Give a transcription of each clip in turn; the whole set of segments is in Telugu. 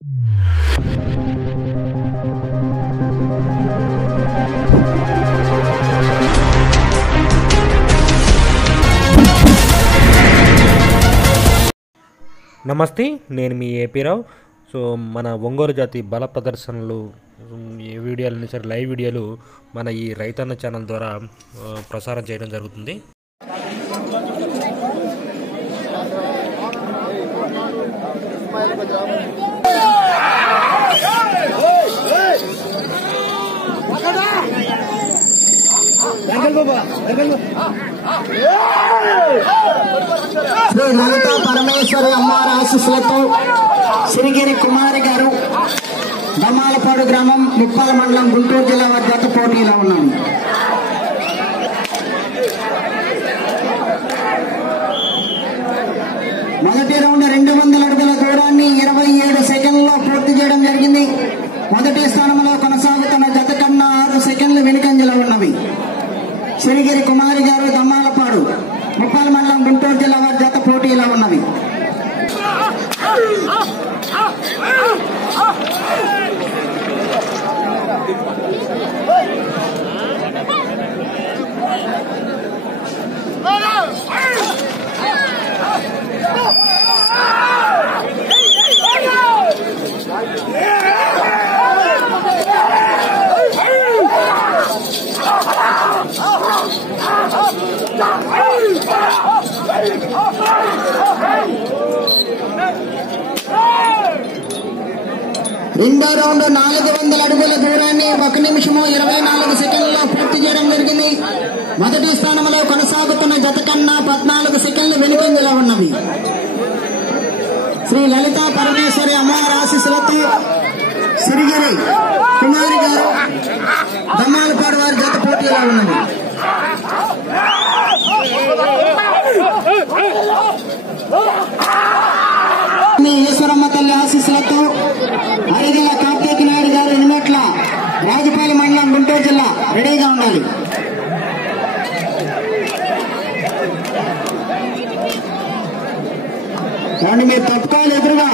నమస్తే, నేను మీ ఏపీ రావు. సో మన ఒంగోలు జాతి బల ప్రదర్శనలు వీడియోలని సరే లైవ్ వీడియోలు మన ఈ రైతన్న ఛానల్ ద్వారా ప్రసారం చేయడం జరుగుతుంది. శ్రీ లలితా పరమేశ్వరి అమ్మవారి ఆశీస్సులతో సిరిగిరి కుమారి గారు దమ్మాలపాడు గ్రామం ముప్పాల మండలం గుంటూరు జిల్లా వారి జత పోటీలో ఉన్నాము. మొదటి రౌండ్ 200 అడుగుల దూరాన్ని 27 సెకండ్లలో పూర్తి చేయడం జరిగింది. మొదటి స్థానంలో కొనసాగుతున్న జత కన్నా 6 సెకండ్లు వెనుకంజలో ఉన్నవి. సిరిగిరి కుమారి గారు దమ్మాలపాడు ముప్పాల మండలం గుంటూరు జిల్లా వారి జత పోటీలో ఉన్నవి. రెండో రౌండ్ 400 అడుగుల దూరాన్ని 1 నిమిషము 24 సెకండ్లలో పూర్తి చేయడం జరిగింది. మొదటి స్థానంలో కొనసాగుతున్న జత కన్నా 14 సెకండ్లు వెనుకంజలో ఉన్నవి. శ్రీ లలితా పరమేశ్వరి అమ్మవారి ఆశీస్సులతో సిరిగిరి కుమారి గారు దమ్మాలపాడు వారి జత పోటీలో ఉన్నవి. ఈశ్వరమ్మ తల్లి ఆశీస్సులతో అరిగల కార్తీక నాయుడు గారు ఎనిమెట్ల రాజపాలెం మండలం గుంటూరు జిల్లా రెడీగా ఉండాలి. కానీ మీరు తప్పుకోవాలి ఎదురుగా.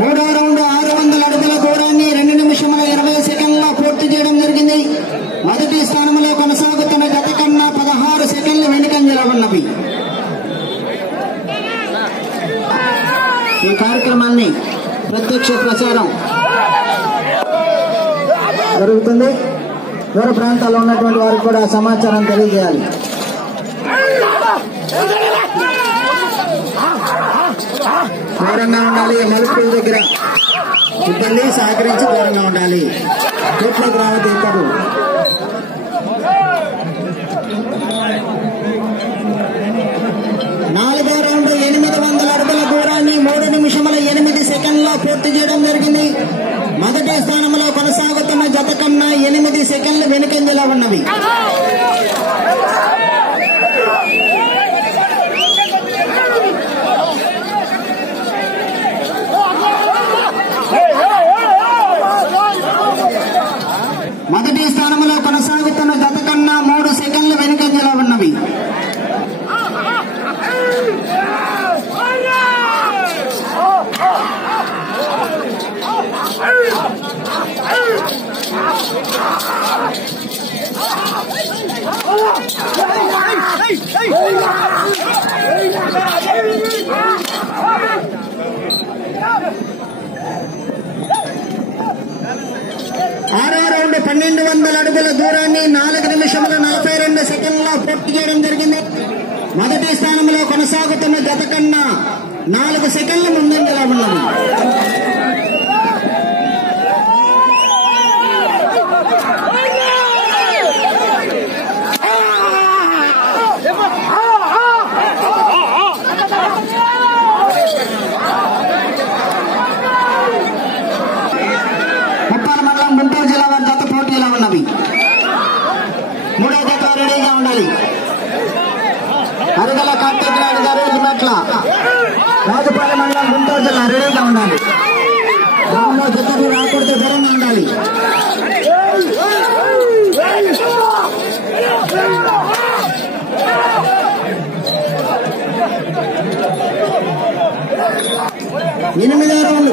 మూడో రౌండ్ 600 అడుగుల దూరాన్ని 2 నిమిషముల 20 సెకండ్లలో పూర్తి చేయడం జరిగింది. మొదటి స్థానంలో కొనసాగుతున్న గత కన్నా 16 సెకండ్లు వెనుకంజలో ఉన్నవి. ఈ కార్యక్రమాన్ని ప్రత్యక్ష ప్రచారం జరుగుతుంది. దూర ప్రాంతాల్లో ఉన్నటువంటి వారికి కూడా సమాచారం తెలియజేయాలి. దూరంగా ఉండాలి. మలుపుల దగ్గర ఇబ్బంది సహకరించి దూరంగా ఉండాలి. కోట్లోకి రావద్దు. ఇద్దరు నాలుగో రౌండ్ 800 అడుగుల దూరాన్ని 3 నిమిషముల 8 సెకండ్లలో పూర్తి చేయడం జరిగింది. మొదటి స్థానంలో కొనసాగుతున్న జత కన్నా 8 సెకండ్లు వెనుకంజలో ఉన్నవి. మొదటి స్థానంలో కొనసాగుతున్న జత కన్నా 3 సెకండ్లు వెనుకంజలో ఉన్నవి. ఆరో రౌండ్ 1200 అడుగుల దూరాన్ని 4 నిమిషముల 42 సెకండ్లలో పూర్తి చేయడం జరిగింది. మొదటి స్థానంలో కొనసాగుతున్న జత కన్నా 4 సెకండ్ల ముందంజలో ఉన్నది. ముప్పాల మండలం గుంటూరు జిల్లా వారి జత పోటీలో ఉన్నవి. మూడో జత రెడీగా ఉండాలి. అరిగల కార్తీక నాయుడు గారు ఎనిమెట్ల రాజపాలెం మండలం గుంటూరు జిల్లా రెడీగా ఉండాలి. 8వ రౌండ్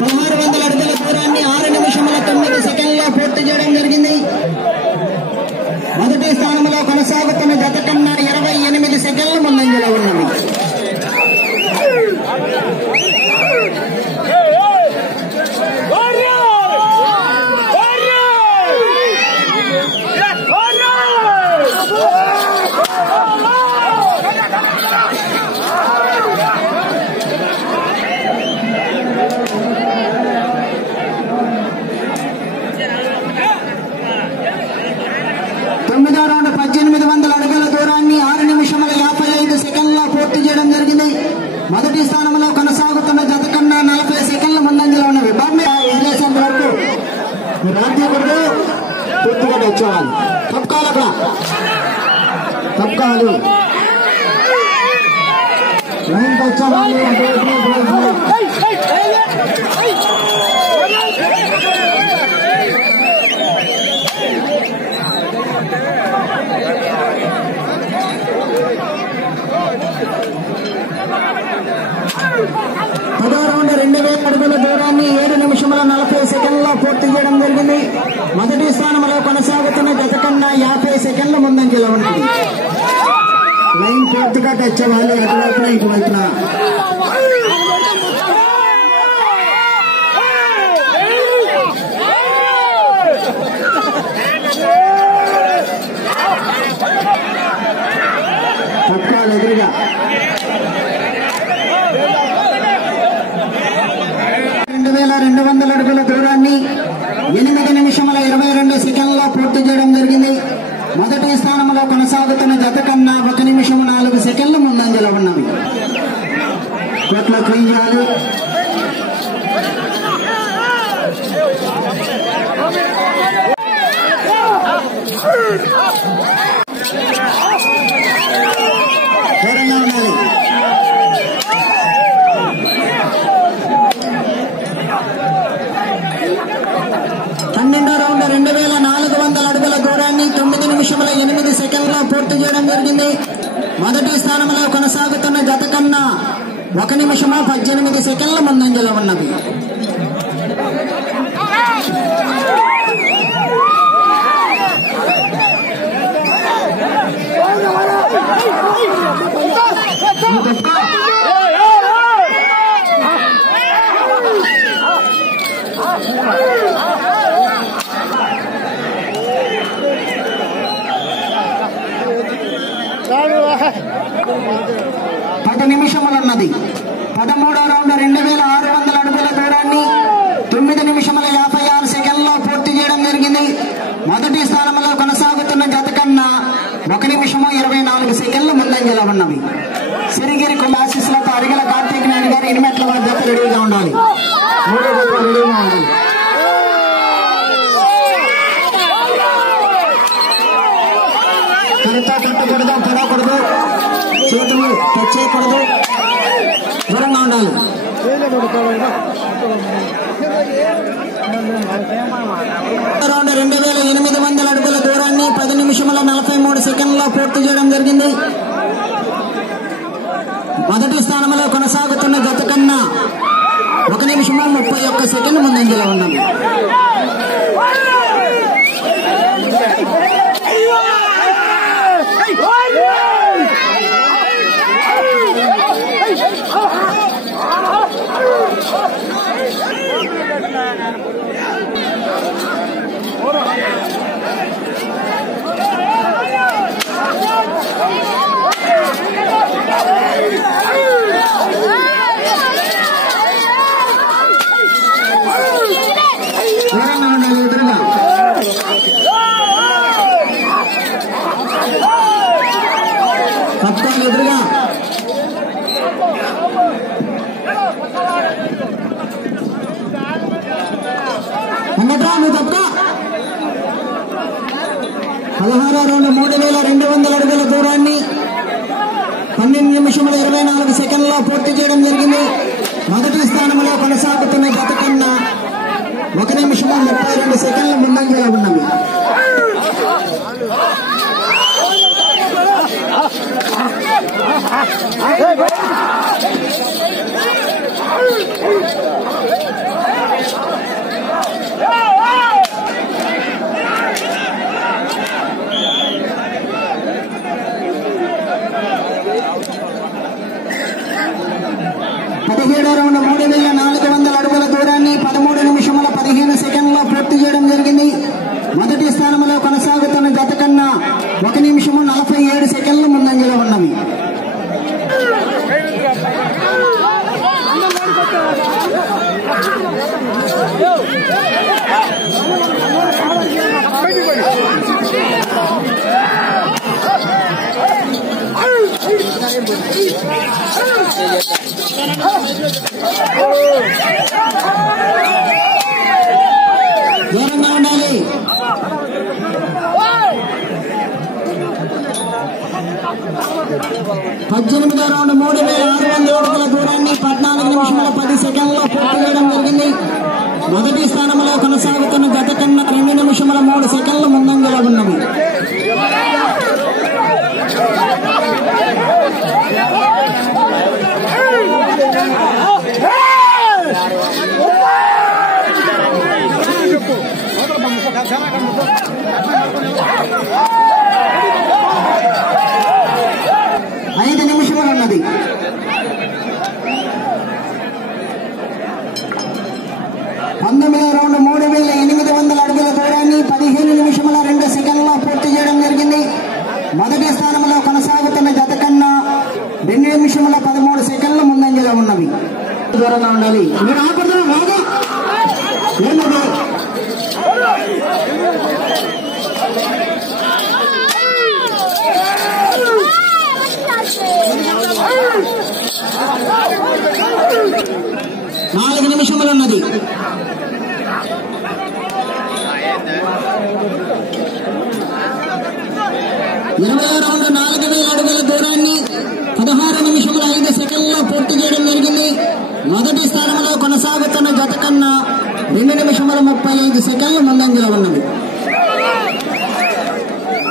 1600 అడుగుల దూరాన్ని 6 నిమిషముల 9 సెకండ్లో పూర్తి చేయడం జరిగింది. మొదటి స్థానంలో కొనసాగుతున్న జత కన్నా 28 సెకండ్ల ముందంజలో ఉన్నది. తొమ్మిదో రౌండ్ 1800 అడుగుల దూరాన్ని 6 నిమిషముల 55 సెకండ్లో పూర్తి చేయడం జరిగింది. మొదటి స్థానంలో కొనసాగుతున్న జత కన్నా 40 సెకండ్ల ముందంజలో ఉన్నవి. వదిలేసేంత వరకు రాజ్యకుడు పూర్తిగా తెచ్చేవాళ్ళు తప్పుకోవాలి. అక్కడ తప్పుకోవాలి లైన్ తెచ్చేవాళ్ళు. 10వ రౌండ్ 2000 అడుగుల దూరాన్ని 7 నిమిషముల 40 సెకండ్లో పూర్తి చేయడం జరిగింది. మొదటి స్థానంలో కొనసాగుతున్న జత కన్నా 50 సెకండ్ల ముందంజలో ఉన్నది. లైన్ పూర్తిగా టచ్ అవ్వాలి. అటువైపున ఇటువైపున పక్కాలు ఎదురుగా 2200 అడుగుల దూరాన్ని 8 నిమిషముల 22 సెకండ్లో పూర్తి చేయడం జరిగింది. మొదటి స్థానంలో కొనసాగుతున్న జత కన్నా 1 నిమిషం 4 సెకండ్ల ముందంజలో ఉన్నవి. కోట్ల క్రీజాలు దూరంగా ఉండాలి. 12వ రౌండ్ 2400 అడుగుల దూరాన్ని 9 నిమిషముల 8 సెకండ్లో పూర్తి చేయడం జరిగింది. మొదటి స్థానంలో కొనసాగుతున్న జత కన్నా 1 నిమిషం 18 సెకండ్ల ముందంజలో ఉన్నది. పది నిమిషములున్నది. 13వ రౌండ్ 2600 అడుగుల దూరాన్ని 9 నిమిషముల 56 సెకండ్లో పూర్తి చేయడం జరిగింది. మొదటి స్థానంలో కొనసాగుతున్న జత కన్నా 1 నిమిషం 24 సెకండ్లు ముందంజలో ఉన్నవి. సిరిగిరి ఆశీస్సులతో అడిగల కార్తీక్ నాయుడు గారు ఇనిమెట్ల వారి జత రెడీగా ఉండాలి. 3 జతలు రెడీగా ఉండాలి. కరితో కొట్టకూడదు, పొడవకూడదు, చేతులు టచ్ చేయకూడదు, దూరంగా ఉండాలి. రౌండ్ 2800 అడుగుల దూరాన్ని 10 నిమిషముల 43 సెకండ్లో పూర్తి చేయడం జరిగింది. మొదటి స్థానంలో కొనసాగుతున్న జత కన్నా 1 నిమిషం 31 సెకండ్ ముందంజలో ఉన్నది. ఎదురుగా పక్కన ఎదురుగా అన్నట్రా నువ్వు తప్ప 16వ రౌండ్ 3200 అడుగుల దూరాన్ని 12 నిమిషముల 24 సెకండ్లో పూర్తి చేయడం జరిగింది. మొదటి స్థానంలో కొనసాగుతున్న జత కన్నా 1 నిమిషం 32 సెకండ్ల ముందంజలో ఉన్నవి. 17వ రౌండ్ 3400 అడుగుల దూరాన్ని 13 నిమిషముల 15 సెకండ్లో పూర్తి చేయడం జరిగింది. మొదటి స్థానంలో కొనసాగుతున్న జత కన్నా 1 నిమిషము 47 సెకండ్లు ముందంజలో ఉన్నవి. దూరంగా ఉండాలి. 18వ రౌండ్ 3600 అడుగుల దూరాన్ని 14 నిమిషముల 10 సెకండ్లో పూర్తి చేయడం జరిగింది. మొదటి స్థానంలో కొనసాగుతున్న జత కన్నా 2 నిమిషముల 3 సెకండ్లు ముందంజలో ఉన్నవి. ఐదు నిమిషములు ఉన్నది. 19వ రౌండ్ 3800 అడుగుల దూరాన్ని 15 నిమిషముల 2 సెకండ్లో పూర్తి చేయడం జరిగింది. మొదటి స్థానంలో కొనసాగుతున్న జత కన్నా 2 నిమిషముల 13 సెకండ్లు ముందంజలో ఉన్నవి. దూరంగా ఉండాలి. మీరు ఆపడతారా రాగా ఏంటది? నాలుగు నిమిషములు ఉన్నది. 20వ రౌండ్ 4000 అడుగుల దూరాన్ని 16 నిమిషముల 5 సెకండ్లో పూర్తి చేయడం జరిగింది. మొదటి స్థానంలో కొనసాగుతున్న జత కన్నా 2 నిమిషముల 35 సెకండ్లు ముందంజలో ఉన్నది.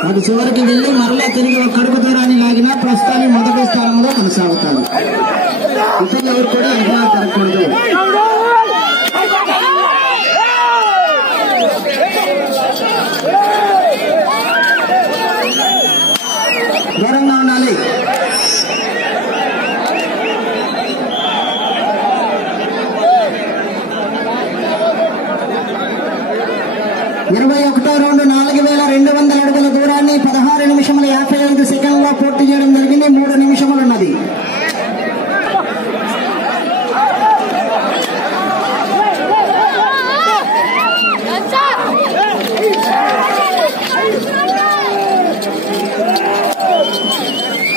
అది చివరికి వెళ్లి మరలా తిరిగి ఒక అడుగు దూరాన్ని లాగినా ప్రస్తుతానికి మొదటి స్థానంలో కొనసాగుతారు. ఇతరులు ఎవరు కూడా అనుభవం జరగకూడదు. దూరంగా ఉండాలి. 21వ రౌండ్ 4200 అడుగుల దూరాన్ని 16 నిమిషముల 55 సెకండ్లో పూర్తి చేయడం జరిగింది. 3 నిమిషములు ఉన్నది.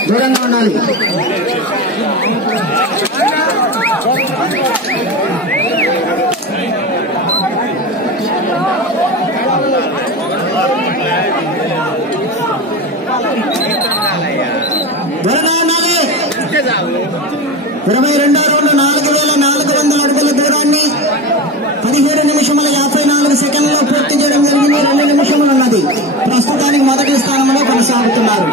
దూరంగా ఉండాలి. దూరంగా ఉండాలి. 22వ రౌండ్ 4400 అడుగుల దూరాన్ని 17 నిమిషముల 54 సెకండ్లో పూర్తి చేయడం జరిగింది. 2 నిమిషములు ఉన్నది. ప్రస్తుతానికి మొదటి స్థానంలో కొనసాగుతున్నారు.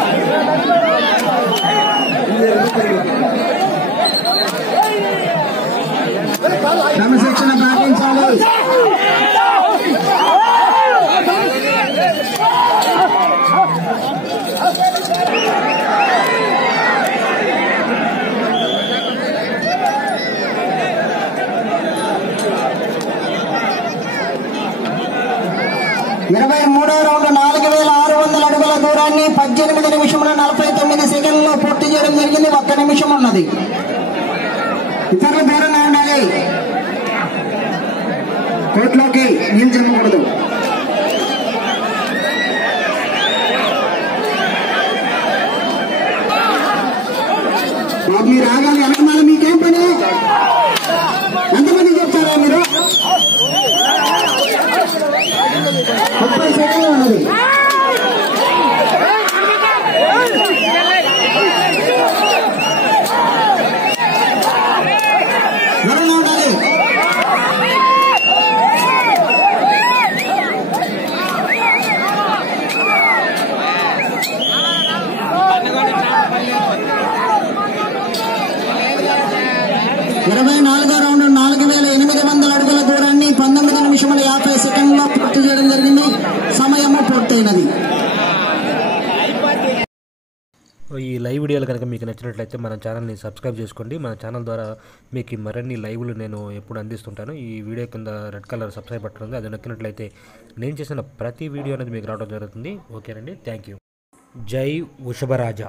క్రమశిక్షణ పాటించాలి. ఇరవై 23వ రౌండ్ 4600 అడుగుల దూరాన్ని 18 నిమిషముల 49 సెకండ్లో పూర్తి చేయడం జరిగింది. 1 నిమిషం ఉన్నది. ఇతరుల దూరంగా ఉండాలి. కోర్టులోకి నీళ్ళు జరగకూడదు. మీరు ఆగాలి. వెనకమాల మీకేం పని? ఎంతమంది చెప్తారా మీరు? 30 సెకండ్లు ఉన్నది. దూరంగా ఉండాలి. ఇరవై 24వ సెకండ్లో పూర్తి చేయడం జరిగింది. సమయము పూర్తయినది. ఈ లైవ్ వీడియోలు కనుక మీకు నచ్చినట్లయితే మన ఛానల్ని సబ్స్క్రైబ్ చేసుకోండి. మన ఛానల్ ద్వారా మీకు మరిన్ని లైవ్లు నేను ఎప్పుడు అందిస్తుంటాను. ఈ వీడియో కింద రెడ్ కలర్ సబ్స్క్రైబ్ బటన్ ఉంది, అది నొక్కినట్లయితే నేను చేసిన ప్రతి వీడియో అనేది మీకు రావడం జరుగుతుంది. ఓకేనండి, థ్యాంక్ యూ. జై వృషభరాజ.